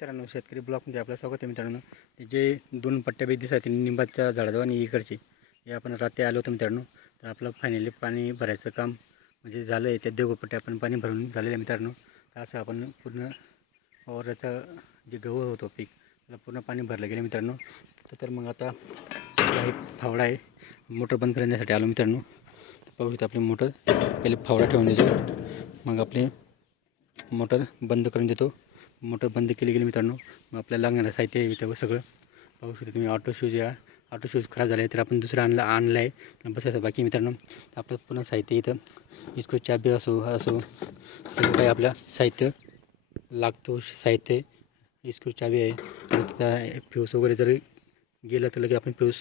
मित्रांनो, शेतकरी ब्लॉकमध्ये आपलं स्वागत आहे. मित्रांनो, जे दोन पट्ट्या बी दिसत आहेत निंबाच्या झाडाजवळ आणि इकडचे हे आपण रात्री आलो होतो मित्रांनो. तर आपलं फायनली पाणी भरायचं काम म्हणजे झालं आहे. त्या दोघं पट्ट्या आपण पाणी भरून झालेलं आहे मित्रांनो. तर असं आपण पूर्ण वावराचा जे गहू होतो पीक त्याला पूर्ण पाणी भरलं गेलं मित्रांनो. तर मग आता काही फावडा आहे, मोटर बंद करण्यासाठी आलो मित्रांनो. पाहू शकता आपली मोटर पहिले फावडा ठेवून देतो, मग आपली मोटर बंद करून देतो. मोटर बंद केली गेली मित्रांनो. मग आपल्याला लागणारं साहित्य इथं सगळं पाहू शकतो तुम्ही. ऑटो शूज खराब झाले तर आपण दुसरं आणलं आहे बसायचं बाकी मित्रांनो. तर आपलं पुन्हा साहित्य इथं इसको चाबी असो सगळं काही आपल्या साहित्य लागतो. साहित्य इसको चाबी आहे, परत फ्यूज वगैरे जर गेलं तर लगे आपण फ्यूज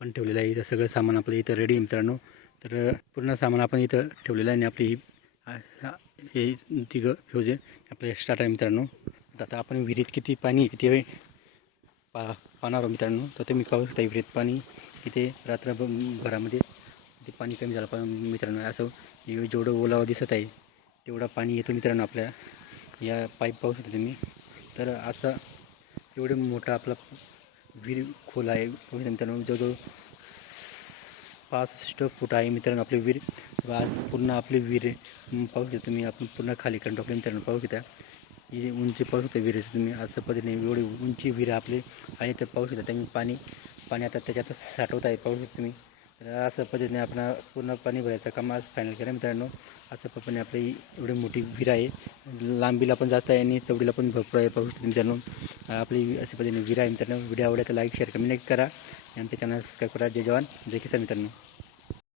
पण ठेवलेलं आहे. इथं सगळं सामान आपलं इथं रेडी मित्रांनो. तर पूर्ण सामान आपण इथं ठेवलेलं आहे आणि आपली हे तिघं फ्यूज आहे आपल्या स्टार्ट आहे मित्रांनो. आता आपण विहिरीत किती पाणी किती पाहणार मित्रांनो. तर तुम्ही पाहू शकता विहिरीत पाणी किती रात्रभरामध्ये ते पाणी कमी झालं पाहिजे मित्रांनो. असं जेवढं ओलावा दिसत आहे तेवढा पाणी येतो मित्रांनो आपल्या या पाईप पाहू शकता तुम्ही. तर असा एवढे मोठा आपला विहीर खोल आहे पाहू शकता मित्रांनो. जवळजवळ 65 फूट आहे मित्रांनो आपली विहीर. आज पूर्ण आपली विहीर पाहू शकता तुम्ही. आपण पूर्ण खाली करून टाकले मित्रांनो. पाहू शकता ही उंची पाहू शकता विहिरीची तुम्ही. असं पद्धतीने एवढी उंची विहीर आपली आहे. तर पाहू शकता तुम्ही पाणी आता त्याच्यात साठवत आहे पाहू शकता तुम्ही. तर अशा पद्धतीने आपण पूर्ण पाणी भरायचं काम आज फायनल केलं मित्रांनो. असं पद्धतीने आपली एवढी मोठी विहीर आहे. लांबीला पण जास्त आहे आणि चौडीला पण भरपूर आहे पाहू शकता मित्रांनो. आपली अशा पद्धतीने विहीर आहे मित्रांनो. व्हिडिओ आवडला तर लाईक शेअर कमेंट करा आणि आमच्या चॅनल सबस्क्राईब करा. जय जवान जय किसान मित्रांनो.